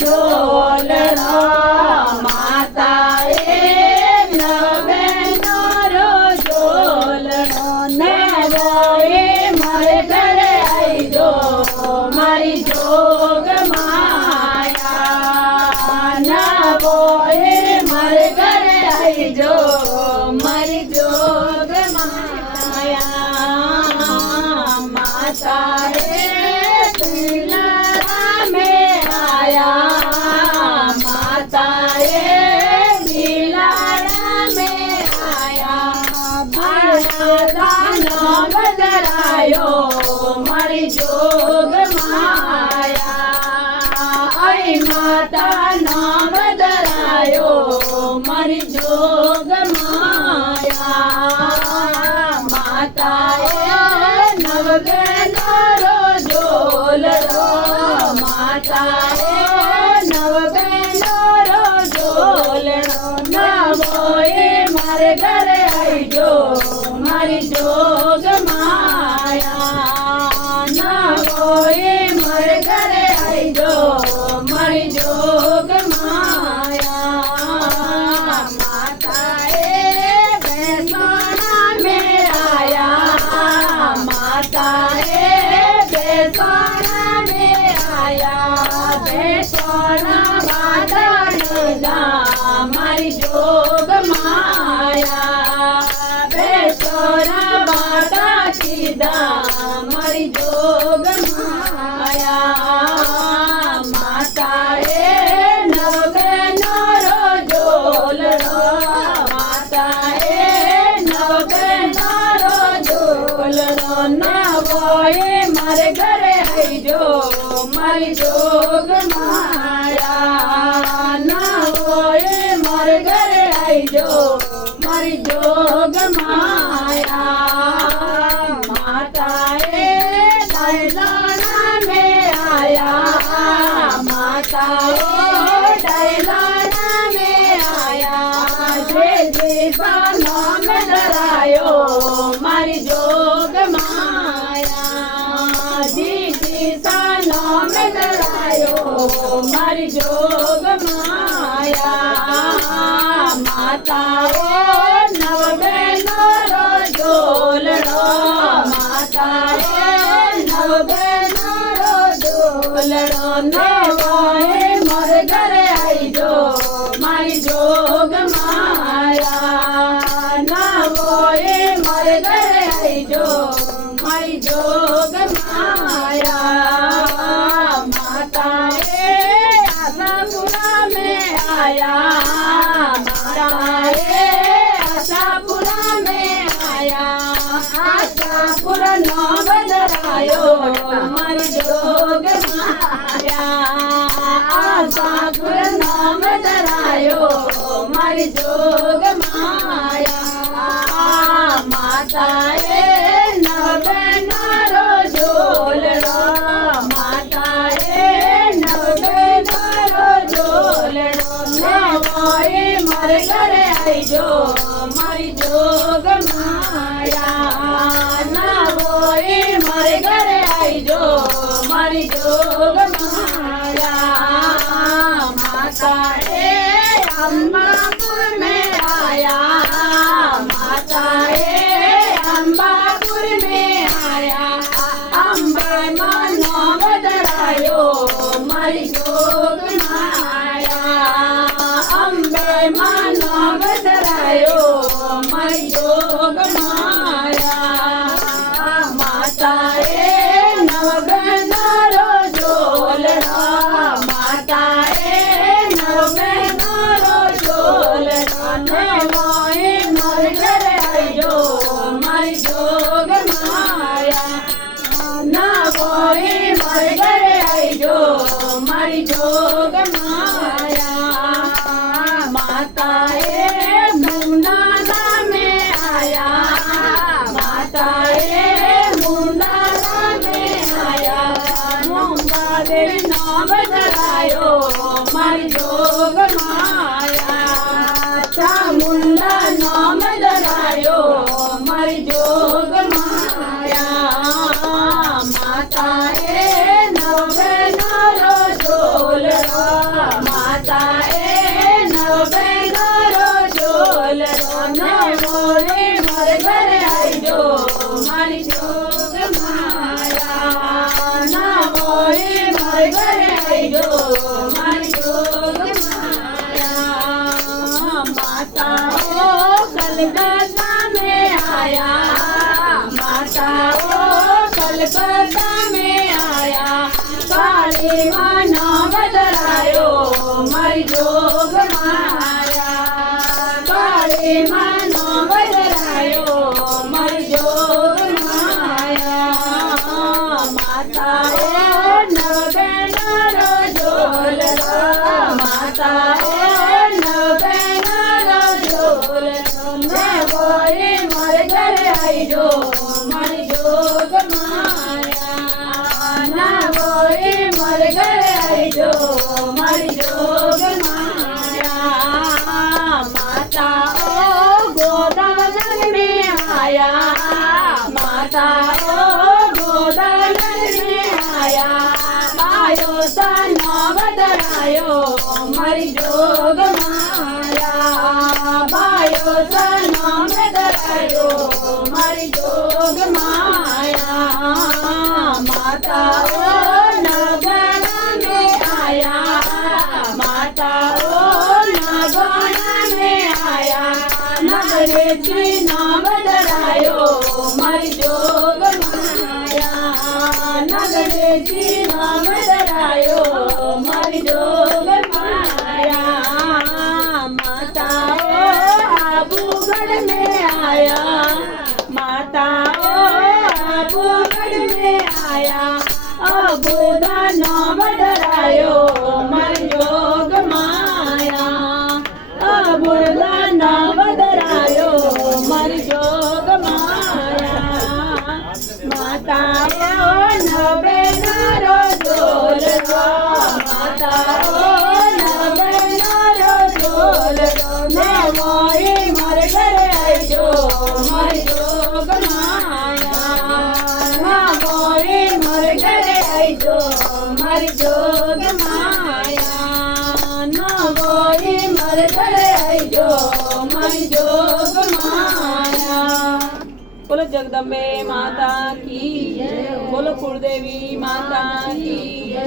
ઝોલણો માતાએ નવે નરો ઝોલણો નવોએ મારે ઘરે આઈજો મારી જોગ માયા નવોએ મારે ઘરે આઈજો મારી જોગ માયા માતાએ દિલરા મેં આયા માતાએ દિલરા મેં આયા ભાણાનો બદલાયો મારી જોગ માયા અય માતાનો બદલાયો મારી જોગ માયા માતાએ નવગણરો ઝોલણો માતાએ નવગણરો ઝોલણો નવોએ મારે ઘરે આઈજો મારી જોગ માયા નવોએ મારે ઘરે આઈજો મારી જોગ માયા માતાએ બેસણા મેં આયા માતાએ બેસણા મેં આયા બેસણા વાદળના મારી જોગ માયા બેસણા વાદા કીધા મારી જોગ માયા માતાએ નવગણરો ઝોલણો માતાએ નવગણરો ઝોલણો નવોએ મારે ઘરે આઈજો મારી જોગ માયા નવોએ મારે ઘરે આઈજો મારી જોગ માયા માતાએ ડાયલાના મેં આયા માતાએ ડાયલાના મેં આયા જે દેવાનો મેં ધરાયો મારી જોગ માયા દીદી સાનો મેં ધરાયો મારી જોગ માયા માતાઓ નવગણરો ઝોલણો માતાએ નવગણરો ઝોલણો નવોએ મારે ઘરે આઈજો મારી જોગ માયા નવોએ મારે ઘરે આઈજો મારી જોગ માયા માતાએ આશાપુરા મેં આયા માતાએ આશાપુરા મેં આયા આશાપુરનો બદલાયો મારી જોગ માયા આશાપુરનો બદલાયો મારી જોગ માયા માતાએ નવગણરો ઝોલણો માતાએ નવગણરો ઝોલણો નવોએ મારે ઘરે આઈજો મારી જોગ માયા નવોએ મારે ઘરે આઈજો મારી જોગ માયા માતાએ અંબાપુર મેં આયા માતાએ અંબાપુર મેં આયા અંબે માનો બદલાયો મારી જોગ માયા અંબે માનો બદલાયો મારી જોગ માયા માતાએ નવગણરો ઝોલણો માતાએ નવગણરો ઝોલણો નવોએ મારે ઘરે આઈજો મારી જોગ માયા નવોએ મારે ઘરે આઈજો મારી જોગ માયા માતાએ મુંડાના મેં આયા માતાએ મુંડાના મેં આયા મુંડા દેવીનો બદલાયો મારી જોગ માયા ચામુંડાનો બદલાયો મારી જોગ માયા માતાએ નવગણરો ઝોલણો મારી જોગ માયા કાળી માનો બદલાયો મારી જોગ માયા માતાએ નવેનારો ઝોલ માતાએ નવેનારો ઝોલ ને બોલી મારે ઘરે આઈજો મારી જોગ માયા ના બોલી મારે ઘરે આઈજો મારી જોગ માયા માતા ઓ ગોદાવરી में आया माता ઓ ગોદાવરી में आया બાયો સનો બદલાયો મારી જોગ માયા બાયો સનો બદલાયો મારી જોગ માયા માતા ઓ નગરા में आया माता ઓ નગરા में आया નગરે થી નામ બદલાયો મારી જોગ માયા નગરે થી નામ બદલાયો મારી જોગ માયા માતા ઓ આબુગઢ में आया माता ઓ આબુગઢ में आया અબુદા નામ બદલાયો મારી જોગ માયા અબુદા નામ બદલાયો મારી જોગ માયા માતા ઓ નવેનારો ઝોલ માતા ઓ નવેનારો ઝોલ ને મોઈ મારે ઘરે આઈજો મારી જોગ માયા ના મોઈ મારે ઘરે આઈજો મારી જોગ માયા ના મોઈ મારે ઘરે આઈજો મારી જોગ માયા બોલો જગદંબે માતા કી જય બોલો કુળદેવી માતા કી જય